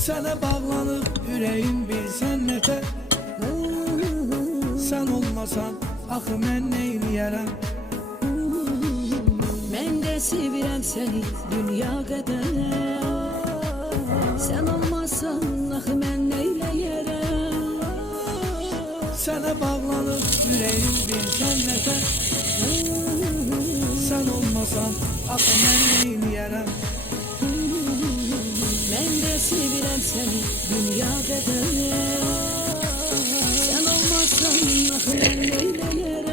Sənə bağlanıb ürəyim bilsən nətər. Sən olmasan axı mən neyləyərəm? Mən də sevirəm səni dünya qədər. Sən olmasan axı mən neyləyərəm? Sənə bağlanıb ürəyim bilsən nətər. Sən olmasan axı mən neyləyərəm? Mən də sevirəm səni dünya qədər. Sən olmasan axı mən neyləyərəm?